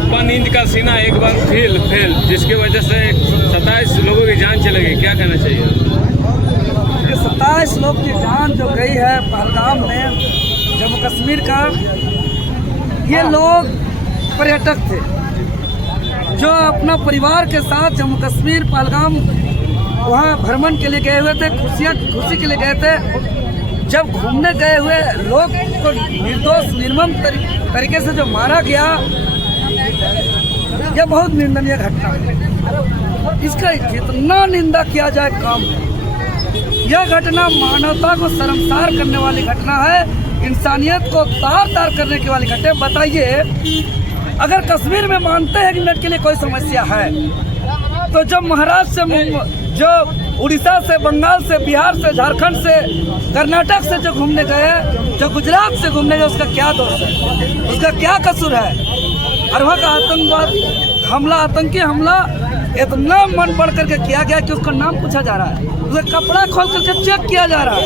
भाकपा नींद का सीना एक बार फेल जिसकी वजह से 27 लोगों की जान चली गई, क्या कहना चाहिए? 27 लोग की जान जो गई है पहलगाम में, जम्मू कश्मीर का, ये लोग पर्यटक थे जो अपना परिवार के साथ जम्मू कश्मीर पहलगाम वहाँ भ्रमण के लिए गए हुए थे, खुशी के लिए गए थे। जब घूमने गए हुए लोग को निर्दोष निर्मम तरीके से जो मारा गया, यह बहुत निंदनीय घटना है। इसका जितना निंदा किया जाए कम है। यह घटना मानवता को शर्मसार करने वाली घटना है, इंसानियत को तार-तार करने की वाली घटना। बताइए, अगर कश्मीर में मानते हैं कि नेट के लिए कोई समस्या है, तो जब महाराष्ट्र से, जो उड़ीसा से, बंगाल से, बिहार से, झारखंड से, कर्नाटक से जो घूमने गए, जो गुजरात से घूमने गए, उसका क्या दोष है? उसका क्या कसूर है? और वहाँ का आतंकवाद हमला, आतंकी हमला इतना मन बढ़ करके किया गया कि उसका नाम पूछा जा रहा है, उसका कपड़ा खोल करके चेक किया जा रहा है।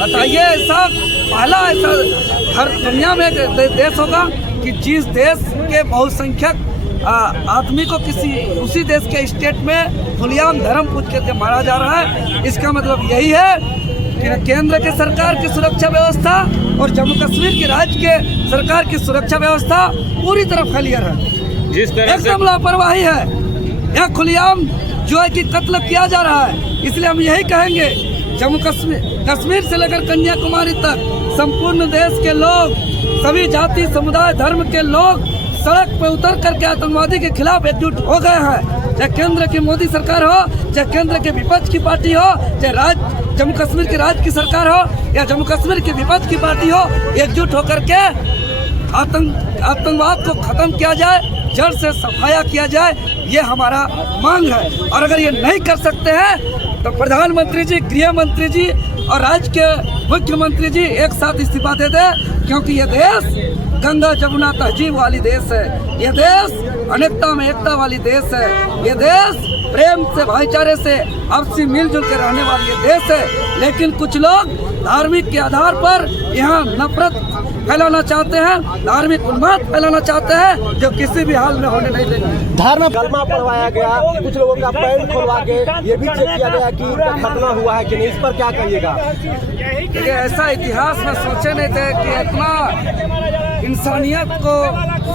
बताइए, ऐसा पहला ऐसा हर दुनिया में देश होगा कि जिस देश के बहुसंख्यक आदमी को किसी उसी देश के स्टेट में खुलेआम धर्म पूछ करके मारा जा रहा है। इसका मतलब यही है कि केंद्र के सरकार की सुरक्षा व्यवस्था और जम्मू कश्मीर की राज्य के सरकार की सुरक्षा व्यवस्था पूरी तरह फेलियर है, जिस तरह एकदम लापरवाही है। यहाँ खुलेआम जो है कि कत्ल किया जा रहा है। इसलिए हम यही कहेंगे, जम्मू कश्मीर से लेकर कन्याकुमारी तक संपूर्ण देश के लोग, सभी जाति, समुदाय, धर्म के लोग सड़क पे उतर करके आतंकवादी के खिलाफ एकजुट हो गए हैं। चाहे केंद्र की मोदी सरकार हो, चाहे केंद्र के विपक्ष की पार्टी हो, चाहे जम्मू कश्मीर के राज्य की सरकार हो या जम्मू कश्मीर के विपक्ष की पार्टी हो, एकजुट होकर के आतंकवाद को खत्म किया जाए, जड़ से सफाया किया जाए, ये हमारा मांग है। और अगर ये नहीं कर सकते हैं तो प्रधानमंत्री जी, गृह मंत्री जी और राज्य के मुख्यमंत्री जी एक साथ इस्तीफा दे दें, क्योंकि ये देश गंगा जमुना तहजीब वाली देश है, ये देश अनेकता में एकता वाली देश है, ये देश प्रेम से, भाईचारे से, आपसी मिलजुल के रहने वाली ये देश है। लेकिन कुछ लोग धार्मिक के आधार पर यहाँ नफरत फैलाना चाहते हैं, धार्मिक उन्माद फैलाना चाहते हैं, जो किसी भी हाल में होने नहीं देंगे। धार्मिक कलमा पढ़वाया गया, कुछ लोगों का पैंट खोलवा के ये भी चेक किया गया कि घटना हुआ है कि नहीं, इस पर क्या कहिएगा? देखिए, ऐसा इतिहास में सोचे नहीं थे कि इतना इंसानियत को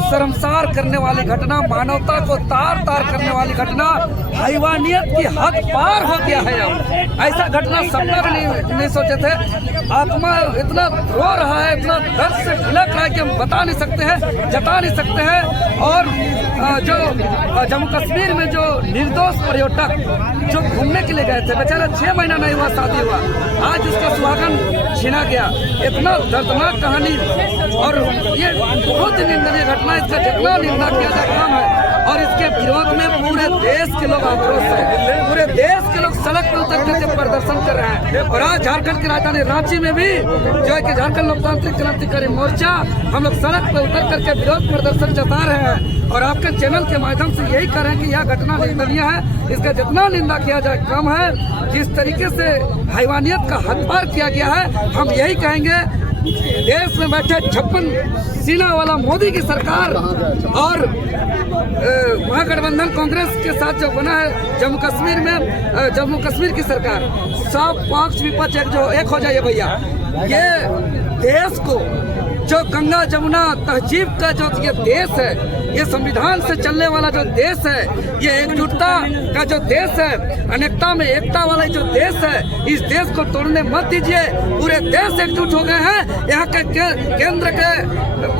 शर्मसार करने वाली घटना, मानवता को तार-तार करने वाली घटना, हैवानियत की हद पार हो गया है। अब ऐसा घटना सपना भी नहीं सोचे थे। आत्मा इतना रो रहा है, इतना दर्द से ढिलक रहा है कि हम बता नहीं सकते हैं, जता नहीं सकते हैं। और जो जम्मू कश्मीर में जो निर्दोष पर्यटक जो घूमने के लिए गए थे, बेचारा 6 महीना नहीं हुआ शादी हुआ, आज उसका सुहागन छीना गया। इतना दर्दनाक कहानी और ये बहुत ही निंदनीय घटना। इसका जितना निंदा किया जाए कम है। और इसके विरोध में पूरे देश के लोग आक्रोश है, पूरे देश के लोग सड़क पर उतर करके प्रदर्शन कर रहे हैं। और आज झारखंड की राजधानी रांची में भी जो है कि झारखंड लोकतांत्रिक क्रांतिकारी मोर्चा, हम लोग सड़क पर उतर करके विरोध प्रदर्शन जता रहे हैं। और आपके चैनल के माध्यम से यही कह रहे हैं कि यह घटना निंदनीय है, इसका जितना निंदा किया जाए कम है। जिस तरीके से हैवानियत का हद पार किया गया है, हम यही कहेंगे, देश में बैठे 56 सीना वाला मोदी की सरकार और महागठबंधन कांग्रेस के साथ जो बना है जम्मू कश्मीर में, जम्मू कश्मीर की सरकार, सब पक्ष विपक्ष एक हो जाइए भैया। ये देश को, जो गंगा जमुना तहजीब का जो ये देश है, ये संविधान से चलने वाला जो देश है, ये एकजुटता का जो देश है, अनेकता में एकता वाला जो देश है, इस देश को तोड़ने मत दीजिए। पूरे देश एकजुट हो गए हैं। यहाँ के केंद्र के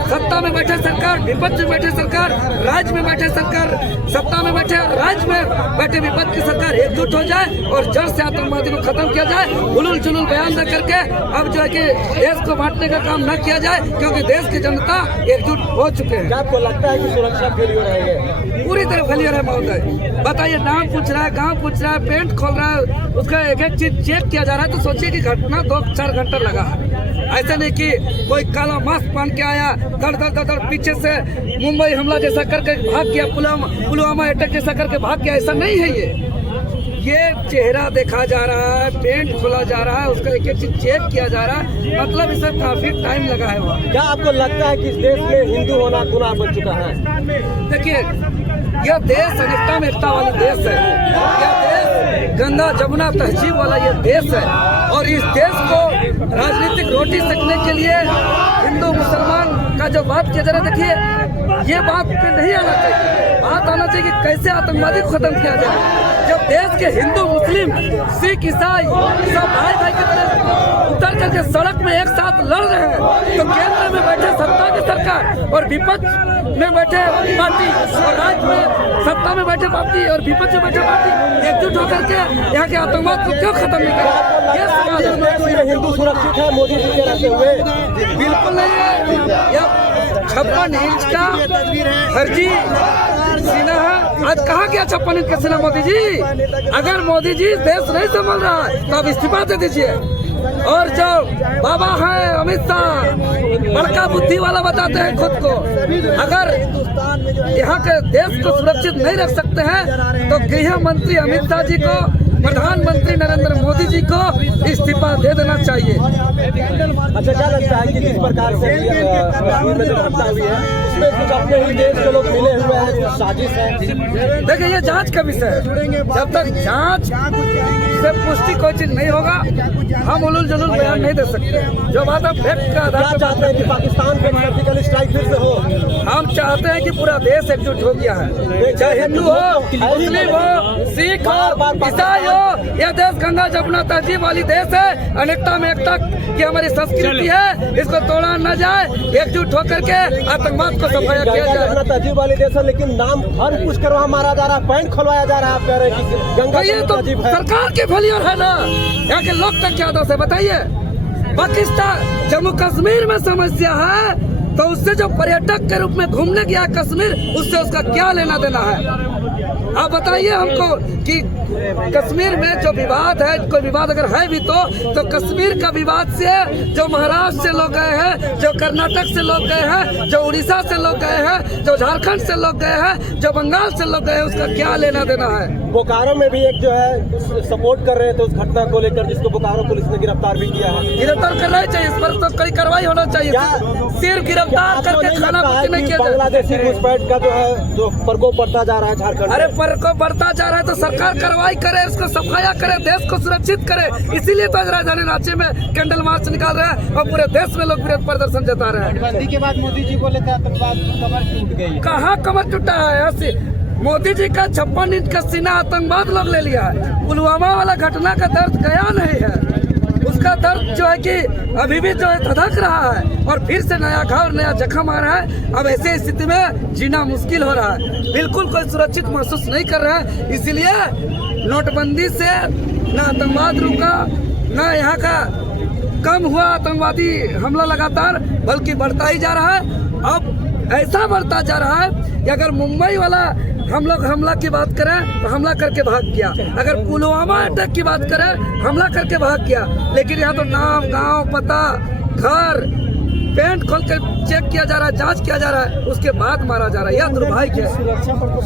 सत्ता में बैठे सरकार, विपक्ष में बैठे सरकार, राज्य में बैठे सरकार, सत्ता में बैठे राज्य में बैठे विपक्ष की सरकार एकजुट हो जाए और जड़ से आतंकवादी को खत्म किया जाए। हुलूल जुलूल बयान दे करके अब जो है कि देश को बांटने का काम न किया जाए, क्योंकि देश की जनता एकजुट हो चुके हैं। आपको लगता है कि सुरक्षा फेलियर है? पूरी तरह फेलियर है महोदय। बताइए, नाम पूछ रहा है, गांव पूछ रहा है, पेंट खोल रहा है, उसका एक एक चीज चेक किया जा रहा है। तो सोचिए कि घटना 2-4 घंटा लगा है। ऐसा नहीं कि कोई काला मास्क पहन के आया, दर पीछे से मुंबई हमला जैसा करके भाग गया, पुलवामा अटैक जैसा करके भाग गया। ऐसा नहीं है। ये चेहरा देखा जा रहा है, पेंट खोला जा रहा है, उसका एक एक चीज चेक किया जा रहा है, मतलब इसे काफी टाइम लगा है वहाँ। क्या आपको लगता है कि इस देश में हिंदू होना गुनाह बन चुका है? देखिए, यह देश अनेकता में एकता वाला देश है। यह देश गंगा जमुना तहजीब वाला ये देश है, और इस देश को राजनीतिक रोटी सेकने के लिए हिंदू मुसलमान का जो बात किया जा रहा है, देखिए ये बात पे नहीं आना चाहिए। बात आना चाहिए कि कैसे आतंकवादी को खत्म किया जाए। जब देश के हिंदू मुस्लिम सिख ईसाई सब भाई भाई की तरह उतर करके सड़क में एक साथ लड़ रहे हैं, तो केंद्र में बैठे सत्ता की सरकार और विपक्ष में बैठे पार्टी और राज्य में सत्ता में बैठे पार्टी और विपक्ष में बैठे पार्टी एकजुट होकर के यहाँ के आतंकवाद को क्यों खत्म नहीं करें? ये सवाल है। हिंदू सुरक्षित है मोदी जी के रहते हुए? बिल्कुल नहीं है। यह 56 इंच का फर्जी सीना है। आज कहाँ गया 56 इंच का सीना मोदी जी? अगर मोदी जी देश नहीं संभाल रहा है तो आप इस्तीफा दे दीजिए। और जो बाबा है अमित शाह, बड़का बुद्धि वाला बताते हैं खुद को, अगर यहाँ के देश को सुरक्षित नहीं रख सकते हैं तो गृह मंत्री अमित शाह जी को, प्रधानमंत्री नरेंद्र मोदी जी को इस्तीफा दे देना चाहिए। अच्छा, क्या लगता है कि किस प्रकार से कश्मीर में जो घटना हुई है उसमें कुछ अपने ही देश के लोग मिले हुए हैं, कुछ साजिश है? देखिए, ये जांच का विषय है। जब तक जांच से पुष्टि कोई चीज नहीं होगा, हम उलूल जुलूल बयान नहीं दे सकते। जो बात आप फैक्ट का आधार क्या चाहते हैं कि पाकिस्तान पे सर्जिकल स्ट्राइक फिर से हो? हम चाहते हैं कि पूरा देश एकजुट हो गया है, चाहे हिंदू हो, मुस्लिम हो, सिख हो, ईसाई हो। यह देश गंगा जमुना तहजीब वाली देश है, अनेकता में एकता की हमारी संस्कृति है, इसको तोड़ा न जाए। एकजुट होकर के आतंकवाद को सफाया किया जाए। गंगा तहजीब वाली देश है, लेकिन नाम हर कुछ करवा मारा जा रहा है, पैंट खोलवाया जा रहा है। आप कह रहे हैं कि गंगा ये तो तहजीब है, सरकार के फेलियर है ना। यहाँ के लोग का क्या दोष है बताइए? पाकिस्तान जम्मू कश्मीर में समस्या है तो उससे जो पर्यटक के रूप में घूमने गया कश्मीर, उससे उसका क्या लेना देना है? आप बताइए हमको कि कश्मीर में जो विवाद है, कोई विवाद अगर है भी तो कश्मीर का विवाद से जो महाराष्ट्र से लोग गए हैं, जो कर्नाटक से लोग गए हैं, जो उड़ीसा से लोग गए हैं, जो झारखंड से लोग गए हैं, जो बंगाल से लोग गए हैं, उसका क्या लेना देना है? बोकारो में भी एक जो है सपोर्ट कर रहे थे उस घटना को लेकर, जिसको बोकारो पुलिस ने गिरफ्तार भी किया है। गिरफ्तार करना ही चाहिए, इस पर तो कड़ी कार्रवाई होना चाहिए। सिर्फ गिरफ्तार करके खाना कुछ नहीं किया। बांग्लादेशी घुसपैठ का जो है जो प्रकोप बढ़ता जा रहा है झारखंड, अरे प्रकोप बढ़ता जा रहा है तो सरकार कार्रवाई करे, इसको सफाया करे, देश को सुरक्षित करे। इसीलिए तो आज राजधानी रांची में कैंडल मार्च निकाल रहे हैं और पूरे देश में लोग विरोध प्रदर्शन जता रहे हैं। बंदी के बाद मोदी जी बोले थे आतंकवाद की कमर टूट गई। कहाँ कमर टूटा है? ऐसे मोदी जी का 56 इंच का सीना आतंकवाद लोग ले लिया है। पुलवामा वाला घटना का दर्द गया नहीं है, उसका दर्द जो है कि अभी भी जो है धधक रहा है और फिर से नया घाव नया जख्म आ रहा है। अब ऐसे स्थिति में जीना मुश्किल हो रहा है, बिल्कुल कोई सुरक्षित महसूस नहीं कर रहा है। इसीलिए नोटबंदी से न आतंकवाद रुका, न यहाँ का कम हुआ आतंकवादी हमला लगातार, बल्कि बढ़ता ही जा रहा है। अब ऐसा बढ़ता जा रहा है कि अगर मुंबई वाला हम लोग हमला की बात करें तो हमला करके भाग गया, अगर पुलवामा अटैक की बात करें हमला करके भाग गया, लेकिन यहाँ तो नाम, गांव, पता, घर, पेंट खोल कर चेक किया जा रहा है, जांच किया जा रहा है, उसके बाद मारा जा रहा है। यह दुर्भाग्य है। सुरक्षा पर तो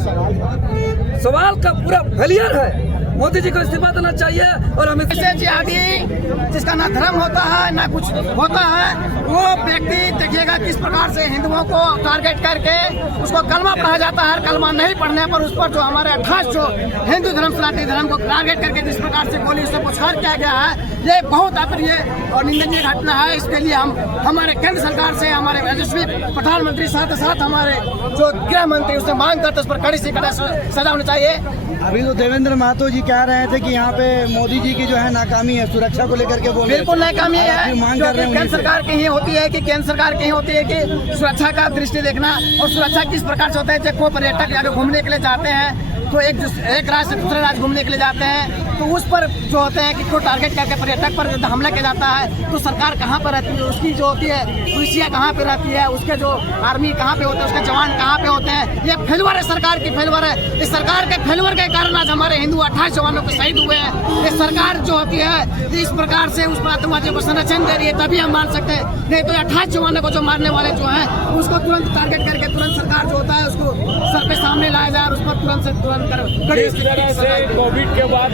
सवाल का पूरा फेलियर है। मोदी जी को इस्तीफा देना चाहिए। और अमित जिहादी जिसका ना धर्म होता है ना कुछ होता है, वो व्यक्ति देखिएगा किस प्रकार से हिंदुओं को टारगेट करके उसको कलमा पढ़ा जाता है। कलमा नहीं पढ़ने पर उस पर जो हमारे 28 जो हिंदू धर्म सनातन धर्म को टारगेट करके जिस प्रकार से गोली से पुछार किया गया है, ये बहुत अप्रिय और निंदनीय घटना है। इसके लिए हम हमारे केंद्र सरकार से, हमारे यशस्वी प्रधानमंत्री साथ साथ हमारे जो गृह मंत्री उससे मांग करते उस पर कड़ी से कड़ी सजा होनी चाहिए। अभी तो देवेंद्र महतो जी कह रहे थे कि यहाँ पे मोदी जी की जो है नाकामी है सुरक्षा को लेकर के, बोल बिल्कुल नाकामी है। मांग कर रहे हैं केंद्र सरकार की ही होती है कि केंद्र सरकार की ही होती है कि सुरक्षा का दृष्टि देखना, और सुरक्षा किस प्रकार से होता है। जब कोई पर्यटक यहाँ घूमने के लिए जाते हैं तो एक राज्य से दूसरे राज्य घूमने के लिए जाते हैं, तो उस पर जो होते हैं कि कोई टारगेट करके पर्यटक पर हमला किया जाता है, तो सरकार कहाँ पर रहती है, उसकी जो होती है पुलिसिया कहाँ पे रहती है, उसके जो आर्मी कहाँ पे होते हैं, उसके जवान कहाँ पे होते हैं। ये फेलवर है, सरकार की फेलवर है। इस सरकार के फेलवर के कारण आज हमारे हिंदू 28 जवानों को शहीद हुए हैं। ये सरकार जो होती है इस प्रकार से उस आतंकवादियों को संरक्षण दे रही है, तभी हम मान सकते हैं। नहीं तो 28 जवानों को जो मारने वाले जो हैं उसको तुरंत टारगेट करके तुरंत सरकार जो होता है उसको सर पे सामने लाया जाए और उस पर तुरंत से तुरंत कड़ी जिस तरह से कोविड के बाद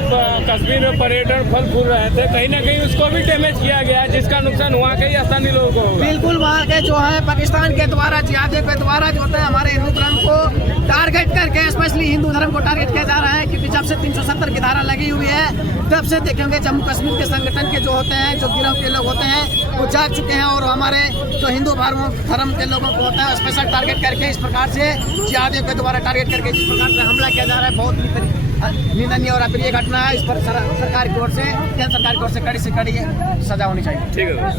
कश्मीर में पर्यटन फल फूल रहे थे, कहीं ना कहीं उसको भी डैमेज किया गया है, जिसका नुकसान वहाँ के ही स्थानीय लोगों को होगा। बिल्कुल वहाँ के जो है पाकिस्तान के द्वारा जिहादियों के द्वारा जो होता है हमारे हिंदू धर्म को टारगेट करके, स्पेशली हिंदू धर्म को टारगेट किया जा रहा है। क्योंकि जब से 370 की धारा लगी हुई है तब से देखेंगे जम्मू कश्मीर के संगठन के जो होते हैं, जो गिरोह के लोग होते हैं, वो जाग चुके हैं और हमारे जो हिंदू धर्म के लोगों को होता है स्पेशल टारगेट करके इस प्रकार से जिहादियों के द्वारा टारगेट करके जिस प्रकार से हमला किया जा रहा है, बहुत निंदनीय और अप्रिय घटना है। इस पर सरकार की ओर से, केंद्र सरकार की ओर से कड़ी से कड़ी सजा होनी चाहिए। ठीक है।